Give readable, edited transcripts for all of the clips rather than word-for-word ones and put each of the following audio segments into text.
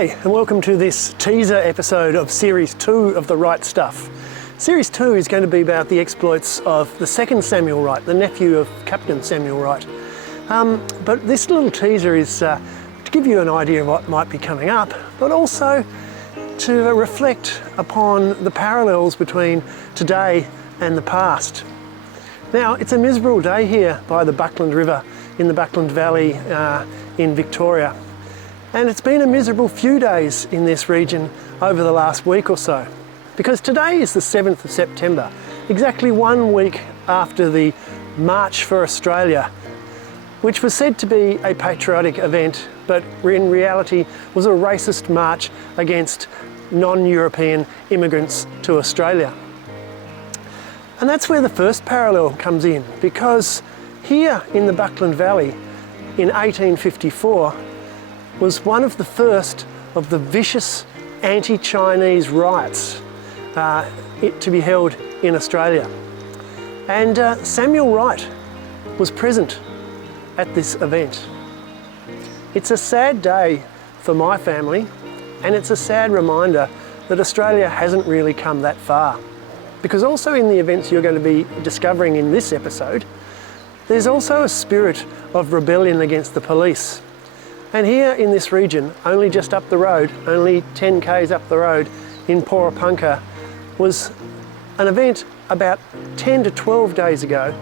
G'day and welcome to this teaser episode of Series 2 of the Wright Stuff. Series 2 is going to be about the exploits of the second Samuel Wright, the nephew of Captain Samuel Wright. But this little teaser is to give you an idea of what might be coming up, but also to reflect upon the parallels between today and the past. Now, it's a miserable day here by the Buckland River in the Buckland Valley in Victoria. And it's been a miserable few days in this region over the last week or so. Because today is the 7th of September, exactly 1 week after the March for Australia, which was said to be a patriotic event, but in reality was a racist march against non-European immigrants to Australia. And that's where the first parallel comes in, because here in the Buckland Valley in 1854 was one of the first of the vicious anti-Chinese riots to be held in Australia. And Samuel Wright was present at this event. It's a sad day for my family, and it's a sad reminder that Australia hasn't really come that far. Because also in the events you're going to be discovering in this episode, there's also a spirit of rebellion against the police. And here in this region, only just up the road, only 10 k's up the road in Porapunka, was an event about 10 to 12 days ago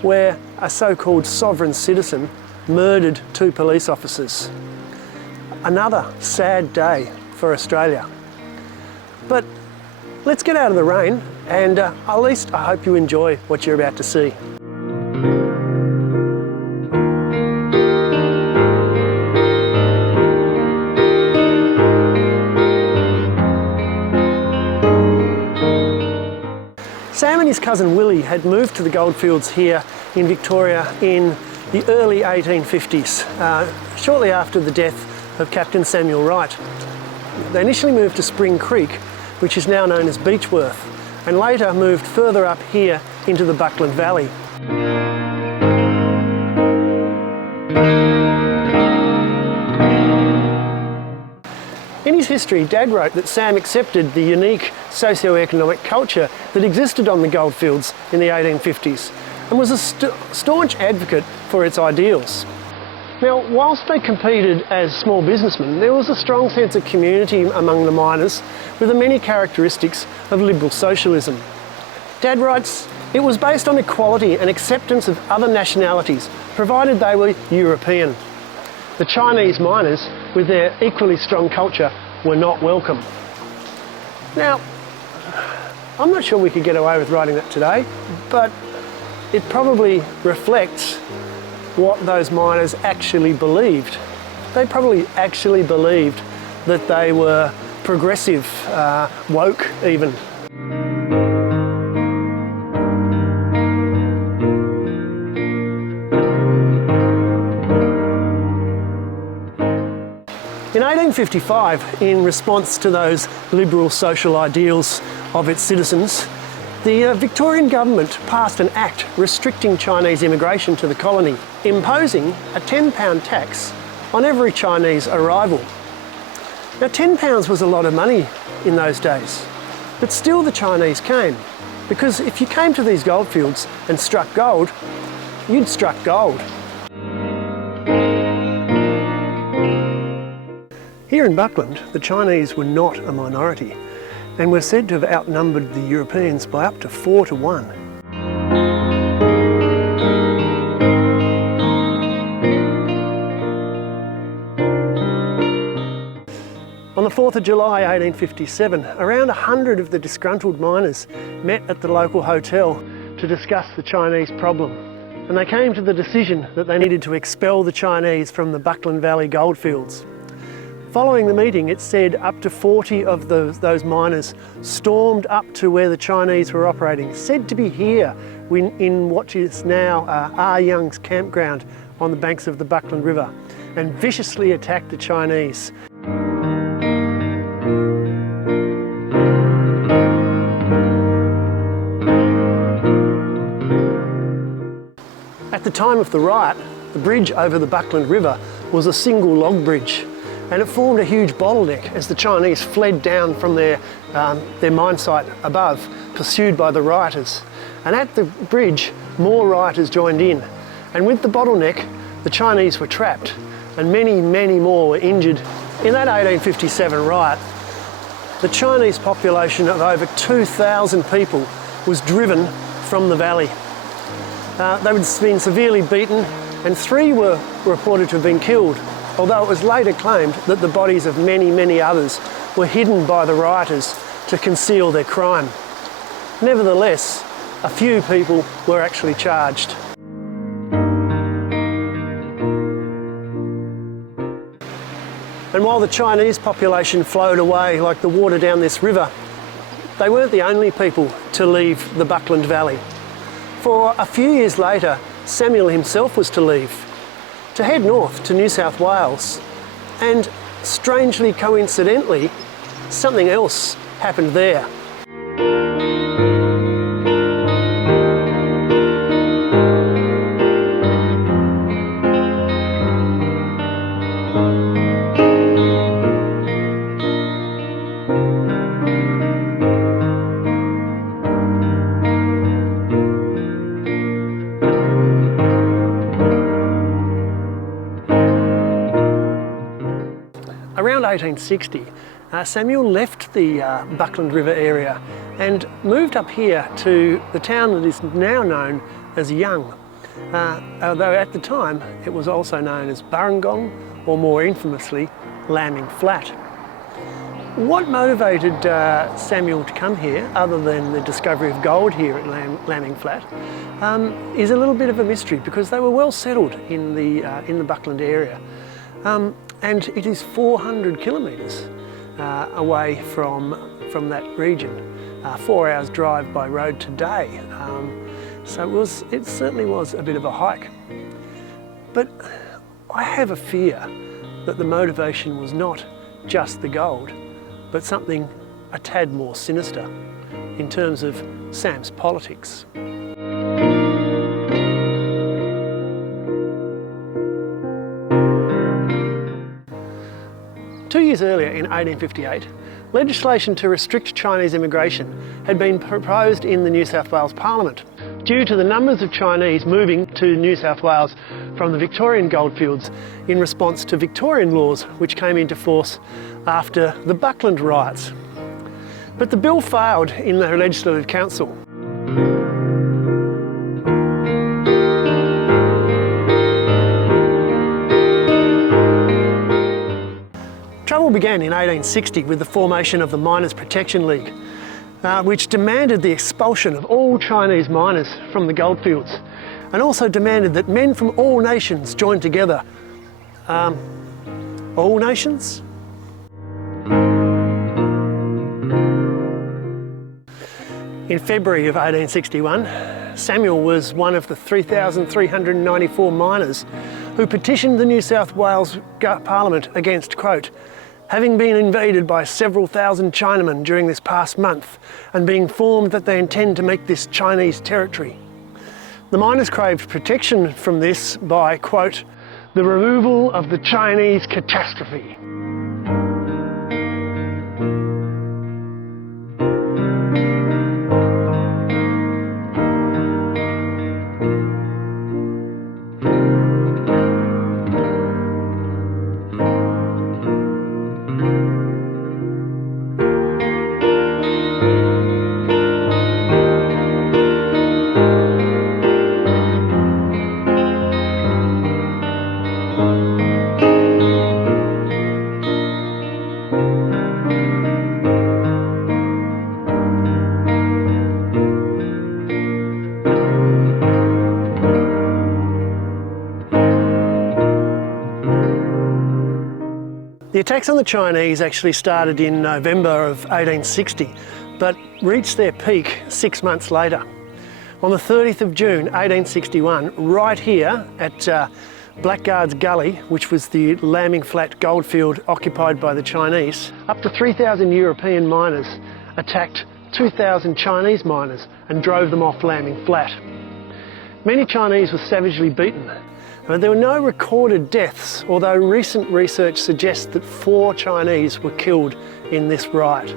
where a so-called sovereign citizen murdered 2 police officers. Another sad day for Australia. But let's get out of the rain and at least I hope you enjoy what you're about to see. Sam and his cousin Willie had moved to the goldfields here in Victoria in the early 1850s, shortly after the death of Captain Samuel Wright. They initially moved to Spring Creek, which is now known as Beechworth, and later moved further up here into the Buckland Valley. In his history, Dad wrote that Sam accepted the unique socio-economic culture that existed on the goldfields in the 1850s and was a staunch advocate for its ideals. Now, whilst they competed as small businessmen, there was a strong sense of community among the miners with the many characteristics of liberal socialism. Dad writes, it was based on equality and acceptance of other nationalities, provided they were European. The Chinese miners, with their equally strong culture, were not welcome. Now, I'm not sure we could get away with writing that today, but it probably reflects what those miners actually believed. They probably actually believed that they were progressive, woke even. In 1855, in response to those liberal social ideals of its citizens, the Victorian government passed an act restricting Chinese immigration to the colony, imposing a £10 tax on every Chinese arrival. Now, £10 was a lot of money in those days, but still the Chinese came, because if you came to these goldfields and struck gold, you'd struck gold. Here in Buckland, the Chinese were not a minority and were said to have outnumbered the Europeans by up to 4 to 1. On the 4th of July 1857, around 100 of the disgruntled miners met at the local hotel to discuss the Chinese problem. And they came to the decision that they needed to expel the Chinese from the Buckland Valley goldfields. Following the meeting, it said up to 40 of those miners stormed up to where the Chinese were operating, said to be here in what is now R. Young's campground on the banks of the Buckland River, and viciously attacked the Chinese. At the time of the riot, the bridge over the Buckland River was a single log bridge, and it formed a huge bottleneck as the Chinese fled down from their mine site above, pursued by the rioters. And at the bridge, more rioters joined in. And with the bottleneck, the Chinese were trapped, and many, many more were injured. In that 1857 riot, the Chinese population of over 2,000 people was driven from the valley. They had been severely beaten, and 3 were reported to have been killed, although it was later claimed that the bodies of many, many others were hidden by the rioters to conceal their crime. Nevertheless, a few people were actually charged. And while the Chinese population flowed away like the water down this river, they weren't the only people to leave the Buckland Valley. For a few years later, Samuel himself was to leave, to head north to New South Wales. And strangely coincidentally, something else happened there. Around 1860, Samuel left the Buckland River area and moved up here to the town that is now known as Young, although at the time it was also known as Burrangong, or more infamously, Lambing Flat. What motivated Samuel to come here, other than the discovery of gold here at Lambing Flat, is a little bit of a mystery, because they were well settled in the Buckland area. And it is 400 kilometres away from that region, 4 hours drive by road today. So it certainly was a bit of a hike. But I have a fear that the motivation was not just the gold, but something a tad more sinister in terms of Sam's politics. 2 years earlier, in 1858, legislation to restrict Chinese immigration had been proposed in the New South Wales Parliament. Due to the numbers of Chinese moving to New South Wales from the Victorian goldfields in response to Victorian laws which came into force after the Buckland riots. But the bill failed in the Legislative Council. Trouble began in 1860 with the formation of the Miners' Protection League, which demanded the expulsion of all Chinese miners from the goldfields, and also demanded that men from all nations join together. All nations? In February of 1861, Samuel was one of the 3,394 miners who petitioned the New South Wales Parliament against, quote, having been invaded by several thousand Chinamen during this past month and being informed that they intend to make this Chinese territory. The miners craved protection from this by, quote, the removal of the Chinese catastrophe. The attacks on the Chinese actually started in November of 1860, but reached their peak 6 months later. On the 30th of June 1861, right here at Blackguard's Gully, which was the Lambing Flat goldfield occupied by the Chinese, up to 3,000 European miners attacked 2,000 Chinese miners and drove them off Lambing Flat. Many Chinese were savagely beaten. There were no recorded deaths, although recent research suggests that 4 Chinese were killed in this riot.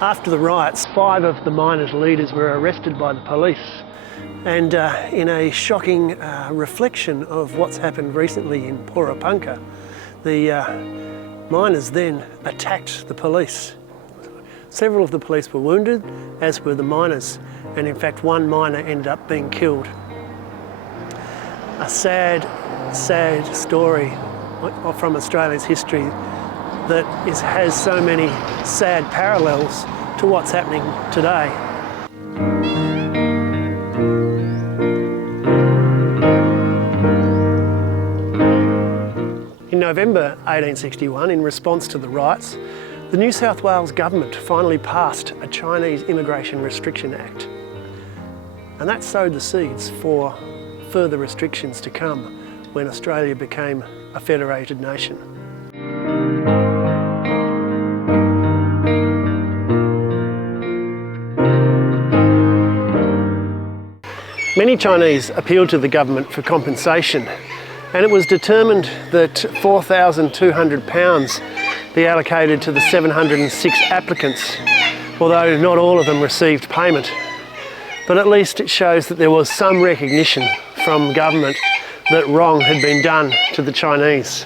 After the riots, 5 of the miners' leaders were arrested by the police. And in a shocking reflection of what's happened recently in Porapunka, the miners then attacked the police. Several of the police were wounded, as were the miners, and in fact 1 miner ended up being killed. A sad, sad story from Australia's history that has so many sad parallels to what's happening today. In November 1861, in response to the riots, the New South Wales government finally passed a Chinese Immigration Restriction Act. And that sowed the seeds for further restrictions to come when Australia became a federated nation. Many Chinese appealed to the government for compensation, and it was determined that £4,200 be allocated to the 706 applicants, although not all of them received payment. But at least it shows that there was some recognition from government that wrong had been done to the Chinese.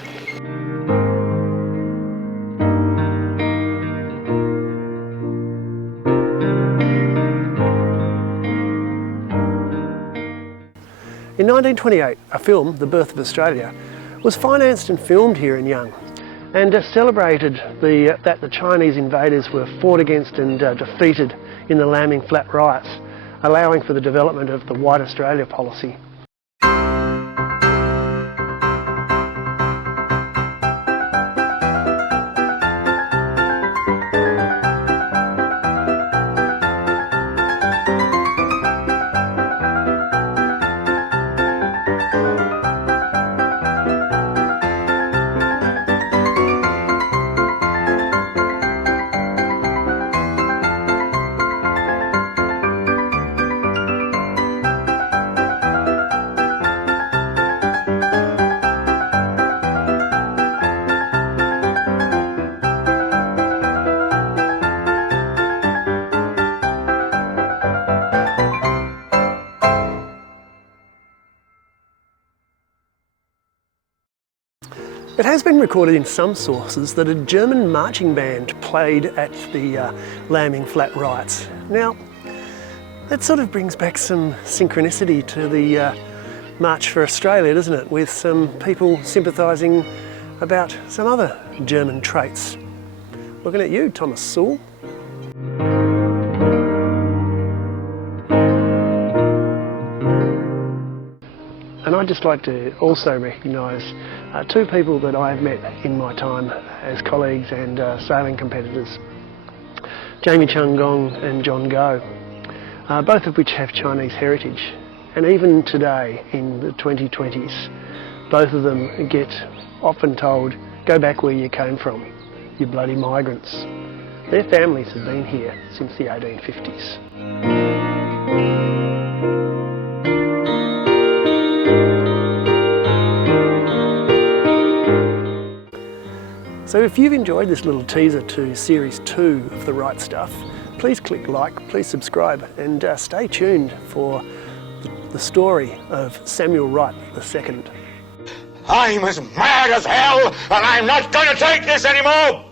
In 1928, a film, The Birth of Australia, was financed and filmed here in Young, and celebrated that the Chinese invaders were fought against and defeated in the Lambing Flat riots, allowing for the development of the White Australia policy. It has been recorded in some sources that a German marching band played at the Lambing Flat riots. Now, that sort of brings back some synchronicity to the March for Australia, doesn't it? With some people sympathising about some other German traits. Looking at you, Thomas Sewell. And I'd just like to also recognise 2 people that I have met in my time as colleagues and sailing competitors. Jamie Chung Gong and John Goh, both of which have Chinese heritage. And even today, in the 2020s, both of them get often told, go back where you came from, you bloody migrants. Their families have been here since the 1850s. So if you've enjoyed this little teaser to Series 2 of the Wright Stuff, please click like, please subscribe, and stay tuned for the story of Samuel Wright II. I'm as mad as hell, and I'm not going to take this anymore!